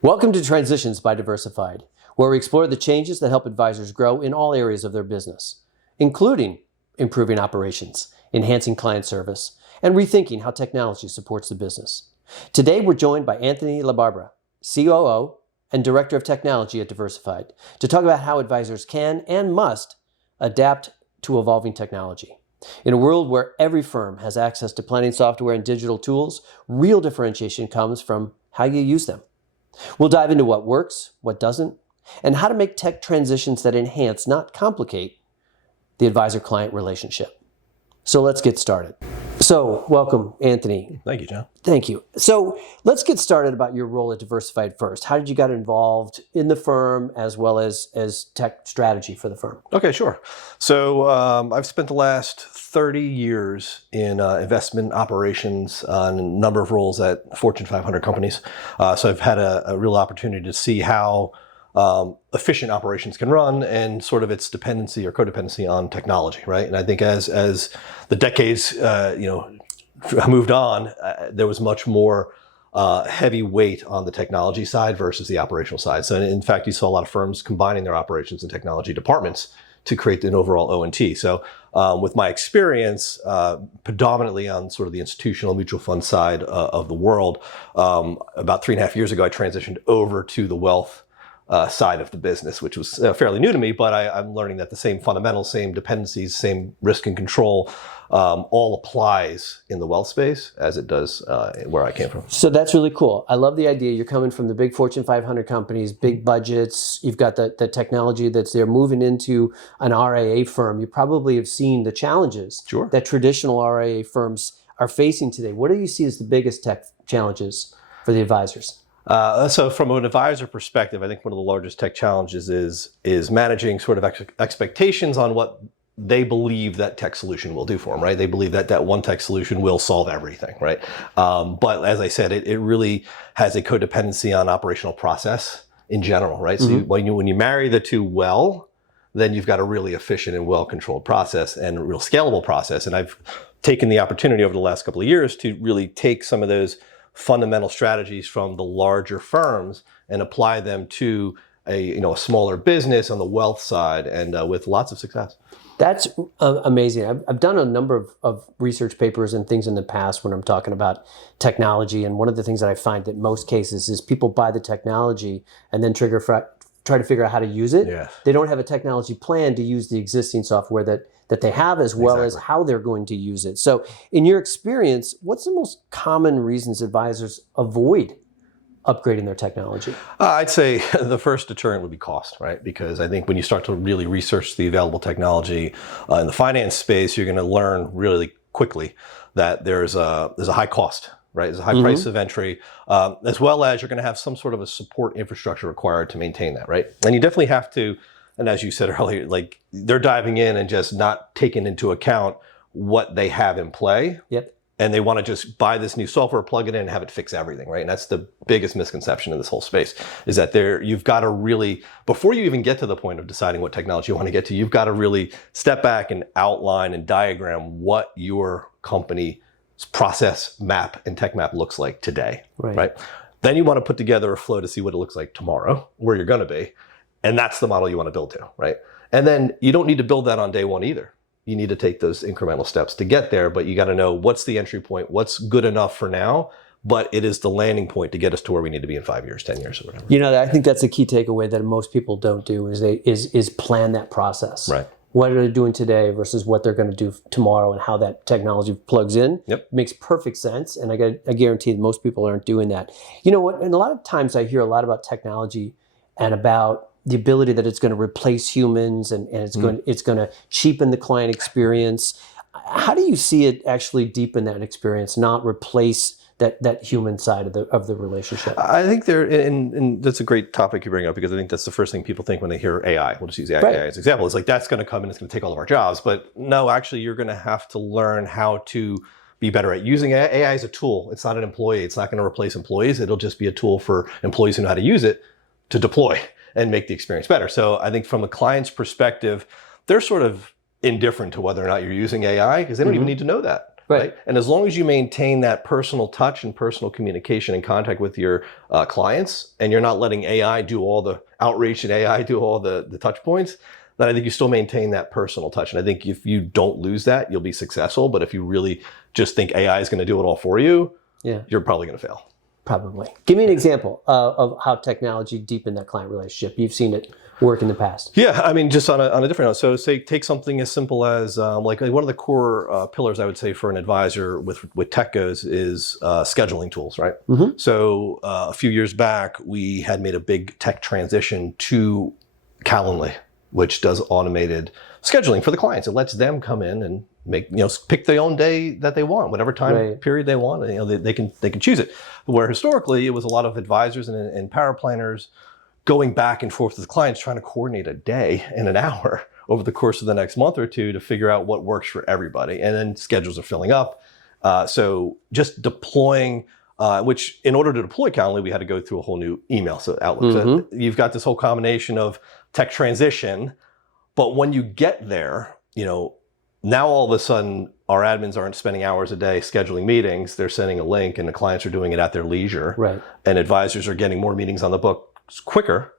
Welcome to Transitions by Diversified, where we explore the changes that help advisors grow in all areas of their business, including improving operations, enhancing client service, and rethinking how technology supports the business. Today, we're joined by Anthony LaBarbera, COO and Director of Technology at Diversified, to talk about how advisors can and must adapt to evolving technology. In a world where every firm has access to planning software and digital tools, real differentiation comes from how you use them. We'll dive into what works, what doesn't, and how to make tech transitions that enhance, not complicate, the advisor-client relationship. So let's get started. So welcome, Anthony. Thank you, John. Thank you. So let's get started about your role at Diversified first. How did you get involved in the firm as well as tech strategy for the firm? Okay, sure. So I've spent the last 30 years in investment operations on a number of roles at Fortune 500 companies. So I've had a real opportunity to see how efficient operations can run and sort of its dependency or codependency on technology, right? And I think as the decades moved on, there was much more heavy weight on the technology side versus the operational side. So in fact, you saw a lot of firms combining their operations and technology departments to create an overall O&T. So with my experience, predominantly on sort of the institutional mutual fund side of the world, about 3.5 years ago, I transitioned over to the wealth side of the business, which was fairly new to me, but I'm learning that the same fundamentals, same dependencies, same risk and control all applies in the wealth space as it does where I came from. So that's really cool. I love the idea. You're coming from the big Fortune 500 companies, big budgets. You've got the technology that's there. Moving into an RIA firm, you probably have seen the challenges that traditional RIA firms are facing today. What do you see as the biggest tech challenges for the advisors? So from an advisor perspective, I think one of the largest tech challenges is managing sort of expectations on what they believe that tech solution will do for them, right? They believe that one tech solution will solve everything, right? But as I said, it really has a codependency on operational process in general, right? So when you marry the two well, then you've got a really efficient and well-controlled process and a real scalable process. And I've taken the opportunity over the last couple of years to really take some of those fundamental strategies from the larger firms and apply them to a smaller business on the wealth side, and with lots of success. That's amazing. I've done a number of research papers and things in the past when I'm talking about technology, and one of the things that I find that most cases is people buy the technology and then try to figure out how to use it. Yes. They don't have a technology plan to use the existing software that they have, as well as how they're going to use it. So in your experience, what's the most common reasons advisors avoid upgrading their technology? I'd say the first deterrent would be cost, right? Because I think when you start to really research the available technology in the finance space, you're going to learn really quickly that there's a high cost, right? There's a high price of entry, as well as you're going to have some sort of a support infrastructure required to maintain that, right? And you definitely have to, and as you said earlier, like they're diving in and just not taking into account what they have in play. Yep. And they want to just buy this new software, plug it in, and have it fix everything, right? And that's the biggest misconception in this whole space, is that you've got to really, before you even get to the point of deciding what technology you want to get to, you've got to really step back and outline and diagram what your company's process map and tech map looks like today, right? Then you want to put together a flow to see what it looks like tomorrow, where you're going to be. And that's the model you want to build to, right? And then you don't need to build that on day one either. You need to take those incremental steps to get there, but you got to know what's the entry point, what's good enough for now, but it is the landing point to get us to where we need to be in 5 years, 10 years, or whatever. I think that's a key takeaway that most people don't do is plan that process. Right. What are they doing today versus what they're going to do tomorrow, and how that technology plugs in. Yep. Makes perfect sense, and I guarantee that most people aren't doing that. You know what? And a lot of times I hear a lot about technology and about the ability that it's going to replace humans and it's going to cheapen the client experience. How do you see it actually deepen that experience, not replace that human side of the relationship? I think and that's a great topic you bring up, because I think that's the first thing people think when they hear AI. We'll just use AI as an example. It's like, that's going to come and it's going to take all of our jobs. But no, actually, you're going to have to learn how to be better at using AI. AI as a tool. It's not an employee. It's not going to replace employees. It'll just be a tool for employees who know how to use it to deploy and make the experience better. So I think from a client's perspective, they're sort of indifferent to whether or not you're using AI, because they don't even need to know that. right? And as long as you maintain that personal touch and personal communication and contact with your clients, and you're not letting AI do all the outreach and AI do all the touch points, then I think you still maintain that personal touch. And I think if you don't lose that, you'll be successful. But if you really just think AI is going to do it all for you, you're probably going to fail. Probably. Give me an example of how technology deepened that client relationship. You've seen it work in the past. Yeah, I mean, just on a different note. So say take something as simple as like one of the core pillars I would say for an advisor with tech goes is scheduling tools, right? Mm-hmm. So a few years back, we had made a big tech transition to Calendly, which does automated scheduling for the clients. It lets them come in and pick their own day that they want, whatever time period they want. They can choose it. Where historically it was a lot of advisors and power planners going back and forth with clients trying to coordinate a day in an hour over the course of the next month or two to figure out what works for everybody. And then schedules are filling up. So just deploying, which in order to deploy Calendly, we had to go through a whole new email outlook. So you've got this whole combination of tech transition, but when you get there, now all of a sudden our admins aren't spending hours a day scheduling meetings. They're sending a link and the clients are doing it at their leisure. Right. And advisors are getting more meetings on the book quicker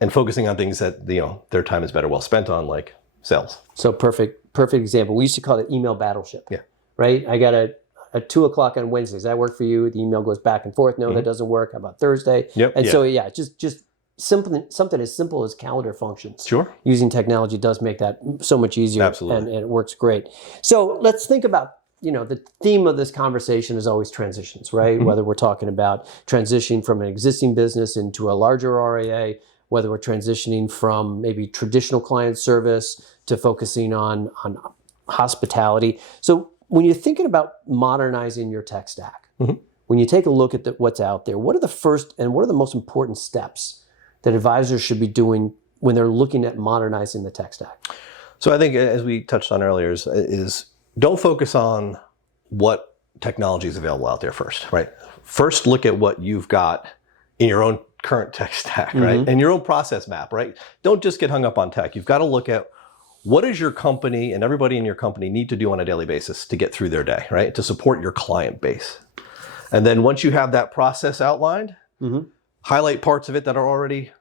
and focusing on things that their time is better well spent on, like sales. So perfect example. We used to call it email battleship. Yeah. Right. I got a 2:00 on Wednesday. Does that work for you? The email goes back and forth. No, that doesn't work. How about Thursday? Yep. And so just something as simple as calendar functions. Sure. Using technology does make that so much easier. Absolutely. And it works great. So let's think about, the theme of this conversation is always transitions, right? Whether we're talking about transitioning from an existing business into a larger RIA, whether we're transitioning from maybe traditional client service to focusing on hospitality. So when you're thinking about modernizing your tech stack, when you take a look at what's out there, what are the first and what are the most important steps that advisors should be doing when they're looking at modernizing the tech stack? So I think, as we touched on earlier, is don't focus on what technology is available out there first, right? First, look at what you've got in your own current tech stack, right? And your own process map, right? Don't just get hung up on tech. You've got to look at what does your company and everybody in your company need to do on a daily basis to get through their day, right? To support your client base. And then once you have that process outlined, highlight parts of it that are already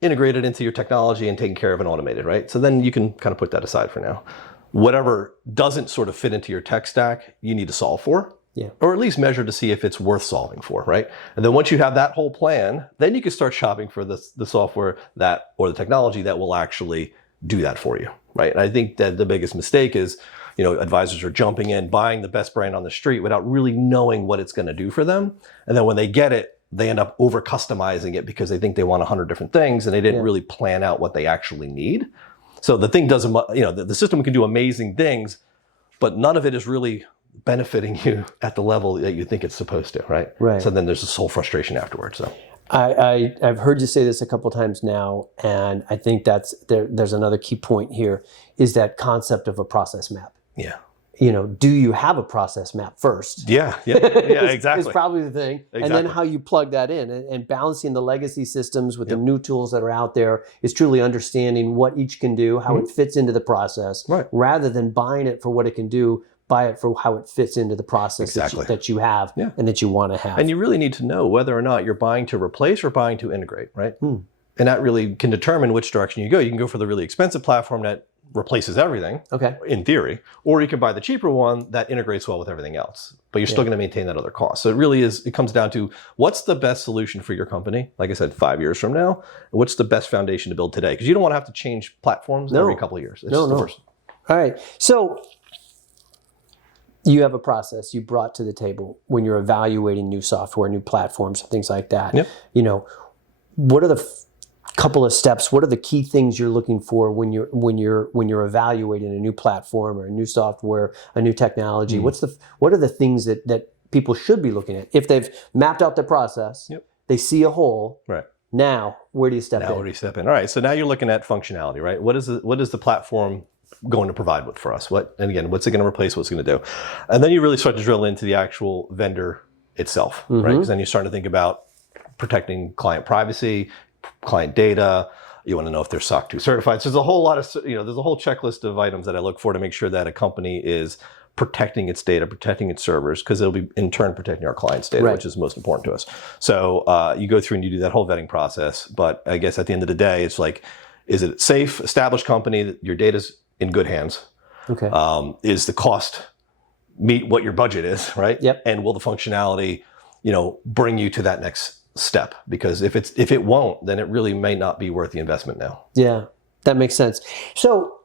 integrated into your technology and taken care of and automated, right? So then you can kind of put that aside for now. Whatever doesn't sort of fit into your tech stack, you need to solve for, or at least measure to see if it's worth solving for, right? And then once you have that whole plan, then you can start shopping for the software or the technology that will actually do that for you, right? And I think that the biggest mistake is, advisors are jumping in, buying the best brand on the street without really knowing what it's going to do for them. And then when they get it, they end up over customizing it because they think they want 100 different things and they didn't really plan out what they actually need. So the thing doesn't, the system can do amazing things, but none of it is really benefiting you at the level that you think it's supposed to, right? Right. So then there's this whole frustration afterwards. So I've heard you say this a couple of times now, and I think there's another key point here is that concept of a process map. Yeah. Do you have a process map first? Yeah, exactly. It's probably the thing. Exactly. And then how you plug that in and balancing the legacy systems with the new tools that are out there is truly understanding what each can do, how it fits into the process, rather than buying it for what it can do, buy it for how it fits into the process that you have and that you want to have. And you really need to know whether or not you're buying to replace or buying to integrate, right? And that really can determine which direction you go. You can go for the really expensive platform that replaces everything, in theory, or you can buy the cheaper one that integrates well with everything else, but you're still going to maintain that other cost. So it comes down to what's the best solution for your company, like I said, 5 years from now, what's the best foundation to build today? Because you don't want to have to change platforms every couple of years. It's the first. All right. So you have a process you brought to the table when you're evaluating new software, new platforms, things like that. What are the couple of steps? What are the key things you're looking for when you're evaluating a new platform or a new software, a new technology? What are the things that people should be looking at? If they've mapped out their process, they see a hole. Right. Now, where do you step in? Where do you step in? All right. So now you're looking at functionality, right? What is the platform going to provide for us? And again, what's it going to replace? What's it going to do? And then you really start to drill into the actual vendor itself, right? Because then you're starting to think about protecting client privacy, client data. You want to know if they're SOC 2 certified. So there's a whole lot of, there's a whole checklist of items that I look for to make sure that a company is protecting its data, protecting its servers, because it'll be in turn protecting our clients' data, which is most important to us. So you go through and you do that whole vetting process. But I guess at the end of the day, it's like, is it a safe, established company that your data's in good hands? Okay. Is the cost meet what your budget is, right? Yep. And will the functionality, bring you to that next step? Because if it won't, then it really may not be worth the investment now. Yeah, that makes sense. So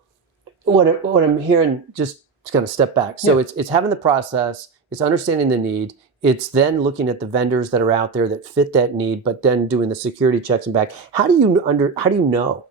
what I'm hearing, just to kind of step back. So it's having the process, it's understanding the need, it's then looking at the vendors that are out there that fit that need, but then doing the security checks and back. How do you know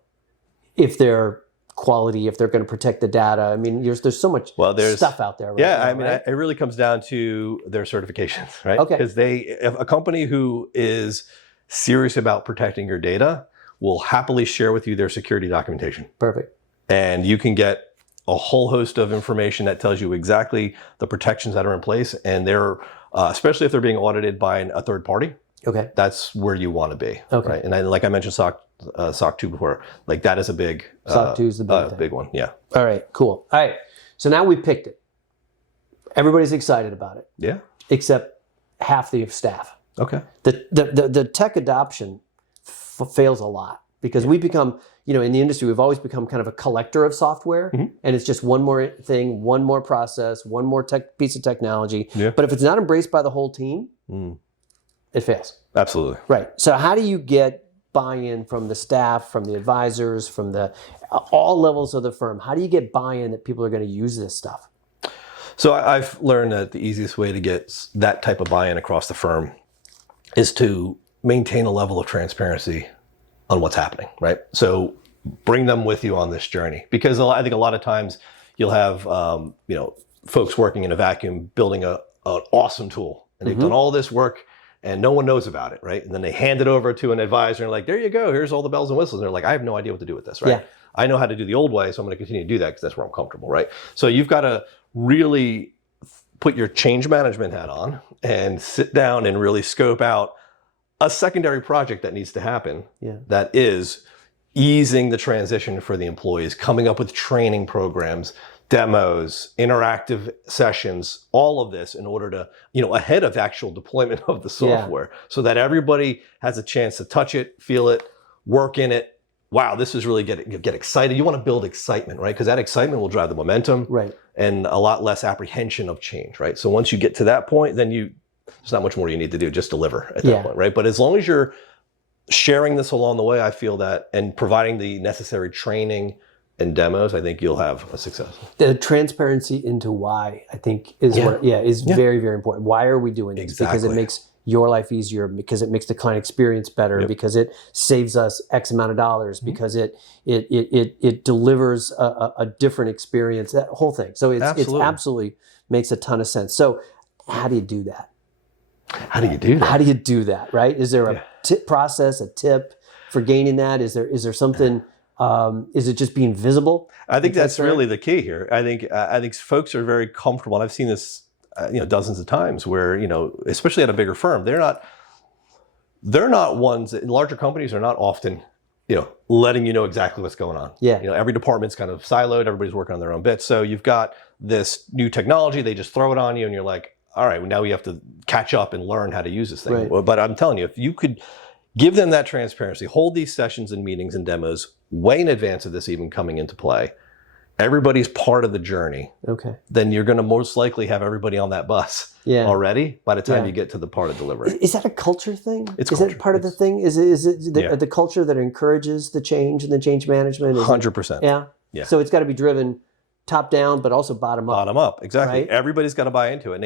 if they're quality, if they're going to protect the data? I mean, there's so much stuff out there. Right now, I mean, right? It really comes down to their certifications, right? Okay. Because if a company who is serious about protecting your data will happily share with you their security documentation. Perfect. And you can get a whole host of information that tells you exactly the protections that are in place. And they're, especially if they're being audited by a third party, okay, that's where you want to be. Okay. Right? And like I mentioned, SOC 2 before, like that is a big, SOC 2 is the big one. Yeah. All right, cool. All right. So now we picked it. Everybody's excited about it. Yeah. Except half the staff. Okay. The tech adoption fails a lot because we become, in the industry, we've always become kind of a collector of software, and it's just one more thing, one more process, one more piece of technology. Yeah. But if it's not embraced by the whole team, it fails. Absolutely. Right. So how do you get buy-in from the staff, from the advisors, from all levels of the firm? How do you get buy-in that people are going to use this stuff? So I've learned that the easiest way to get that type of buy-in across the firm is to maintain a level of transparency on what's happening, right? So bring them with you on this journey, because I think a lot of times you'll have folks working in a vacuum building an awesome tool, and they've done all this work and no one knows about it, right? And then they hand it over to an advisor and like, there you go, here's all the bells and whistles. And they're like, I have no idea what to do with this, right? Yeah. I know how to do the old way, so I'm going to continue to do that because that's where I'm comfortable, right? So you've got to really put your change management hat on and sit down and really scope out a secondary project that needs to happen. Yeah. That is easing the transition for the employees, coming up with training programs, demos, interactive sessions, all of this in order to, ahead of actual deployment of the software, so that everybody has a chance to touch it, feel it, work in it. Wow, this is really get excited. You want to build excitement, right? Because that excitement will drive the momentum, right? And a lot less apprehension of change, right? So once you get to that point, then there's not much more you need to do, just deliver at that point, right? But as long as you're sharing this along the way, I feel that, and providing the necessary training and demos, I think you'll have a success. The transparency into why, I think, is very, very important. Why are we doing this? Exactly. Because it makes your life easier, because it makes the client experience better, because it saves us X amount of dollars, because it delivers a different experience, that whole thing. So it's absolutely makes a ton of sense. So how do you do that? How do you do that? How do you do that, right? Is there a process, a tip for gaining that? Is there something... is it just being visible? I think that's really the key here. I think folks are very comfortable, and I've seen this, dozens of times where, especially at a bigger firm, they're not ones that, larger companies are not often, letting you know exactly what's going on. Yeah. Every department's kind of siloed. Everybody's working on their own bit. So you've got this new technology, they just throw it on you, and you're like, all right, well, now we have to catch up and learn how to use this thing. Right. But I'm telling you, if you could give them that transparency, hold these sessions and meetings and demos way in advance of this even coming into play, everybody's part of the journey. Okay. Then you're going to most likely have everybody on that bus already by the time you get to the part of delivery. Is that a culture thing? Is that part of the thing? Is it the culture that encourages the change and the change management? 100%. Yeah. So it's got to be driven top down, but also bottom up. Bottom up, exactly. Right? Everybody's got to buy into it, and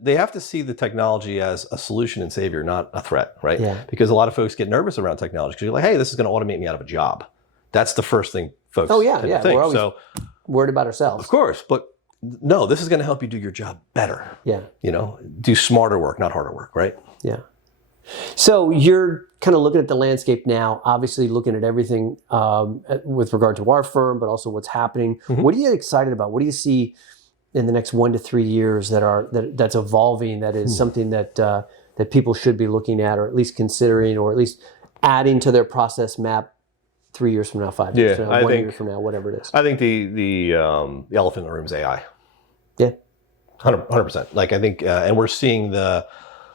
they have to see the technology as a solution and savior, not a threat, right? Yeah. Because a lot of folks get nervous around technology because you're like, hey, this is going to automate me out of a job. That's the first thing folks tend to think. We're always worried about ourselves. Of course, but no, this is going to help you do your job better. Yeah. Do smarter work, not harder work, right? Yeah. So you're kind of looking at the landscape now, obviously looking at everything with regard to our firm, but also what's happening. Mm-hmm. What are you excited about? What do you see in the next 1 to 3 years that's evolving, that is something that people should be looking at, or at least considering, or at least adding to their process map 3 years from now, 5 years from now, 1 year from now, whatever it is? I think the elephant in the room is AI. Yeah. 100%. Like I think, and we're seeing the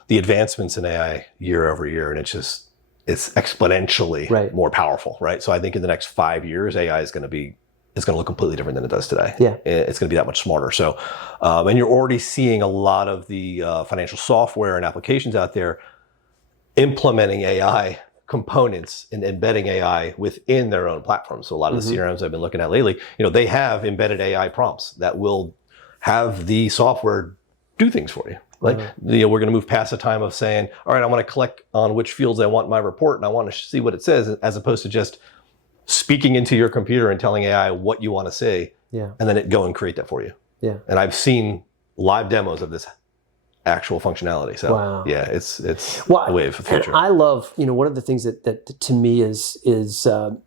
advancements in AI year over year, and it's exponentially more powerful, right? So I think in the next 5 years, AI is going to look completely different than it does today. Yeah. It's going to be that much smarter. So, and you're already seeing a lot of the financial software and applications out there implementing AI components and embedding AI within their own platforms. So a lot of the CRMs I've been looking at lately, they have embedded AI prompts that will have the software do things for you. Like, we're going to move past the time of saying, all right, I want to click on which fields I want in my report and I want to see what it says, as opposed to just speaking into your computer and telling AI what you want to say, and then it go and create that for you. Yeah. And I've seen live demos of this actual functionality. So yeah, it's a wave of the future. And I love, one of the things that to me is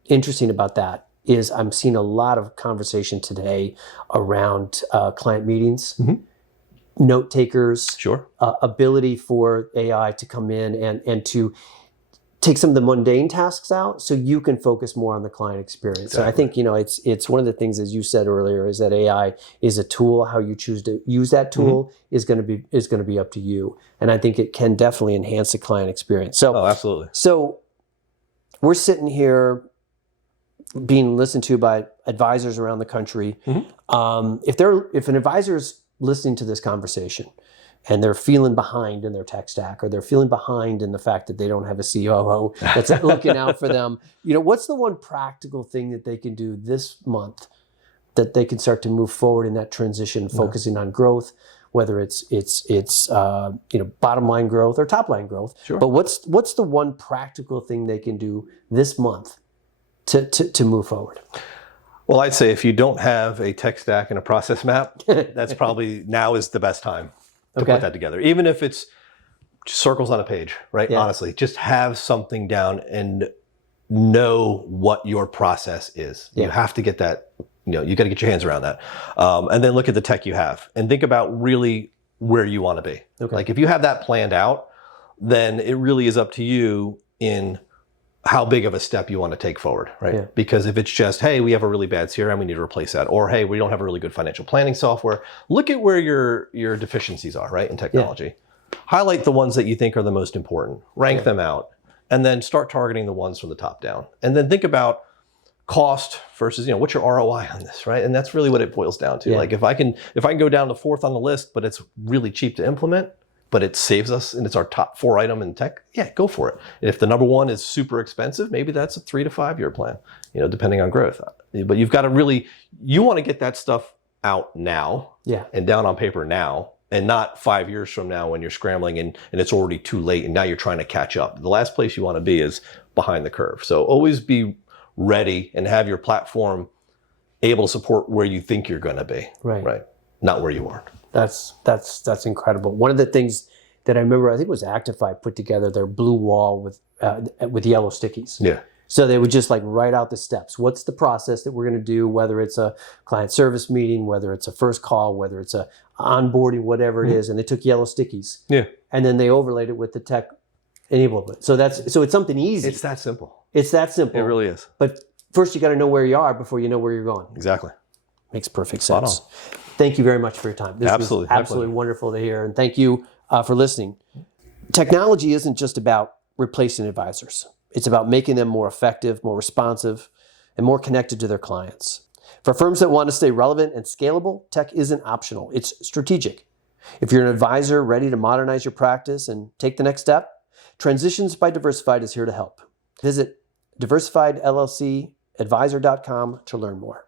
interesting about that is I'm seeing a lot of conversation today around client meetings, note takers, ability for AI to come in and to take some of the mundane tasks out so you can focus more on the client experience. Exactly. So I think, it's one of the things, as you said earlier, is that AI is a tool. How you choose to use that tool is going to be up to you. And I think it can definitely enhance the client experience. So, absolutely. So we're sitting here being listened to by advisors around the country. If an advisor's listening to this conversation and they're feeling behind in their tech stack, or they're feeling behind in the fact that they don't have a COO that's looking out for them, what's the one practical thing that they can do this month that they can start to move forward in that transition, focusing on growth, whether it's bottom line growth or top line growth. Sure. But what's the one practical thing they can do this month to move forward? Well, I'd say if you don't have a tech stack and a process map, that's probably now is the best time to put that together. Even if it's just circles on a page, right? Yeah. Honestly, just have something down and know what your process is. Yeah. You have to get that, you got to get your hands around that. And then look at the tech you have and think about really where you want to be. Okay. Like if you have that planned out, then it really is up to you in how big of a step you want to take forward, right? Yeah. Because if it's just, hey, we have a really bad CRM, we need to replace that. Or, hey, we don't have a really good financial planning software. Look at where your deficiencies are, right, in technology. Yeah. Highlight the ones that you think are the most important. Rank them out. And then start targeting the ones from the top down. And then think about cost versus, what's your ROI on this, right? And that's really what it boils down to. Yeah. Like if I can go down to 4th on the list, but it's really cheap to implement, but it saves us and it's our top 4 item in tech, go for it. If the number 1 is super expensive, maybe that's a 3 to 5 year plan, depending on growth. But you've got to you want to get that stuff out now and down on paper now, and not 5 years from now when you're scrambling and it's already too late and now you're trying to catch up. The last place you want to be is behind the curve. So always be ready and have your platform able to support where you think you're going to be, right? Not where you aren't. That's incredible. One of the things that I remember, I think it was Actify put together their blue wall with yellow stickies. Yeah. So they would just write out the steps. What's the process that we're going to do, whether it's a client service meeting, whether it's a first call, whether it's a onboarding, whatever it is. And they took yellow stickies. Yeah. And then they overlaid it with the tech enablement. So it's something easy. It's that simple. It's that simple. It really is. But first you got to know where you are before you know where you're going. Exactly. Makes perfect sense. Thank you very much for your time. This was absolutely wonderful to hear. And thank you for listening. Technology isn't just about replacing advisors. It's about making them more effective, more responsive, and more connected to their clients. For firms that want to stay relevant and scalable, tech isn't optional. It's strategic. If you're an advisor ready to modernize your practice and take the next step, Transitions by Diversified is here to help. Visit diversifiedllcadvisor.com to learn more.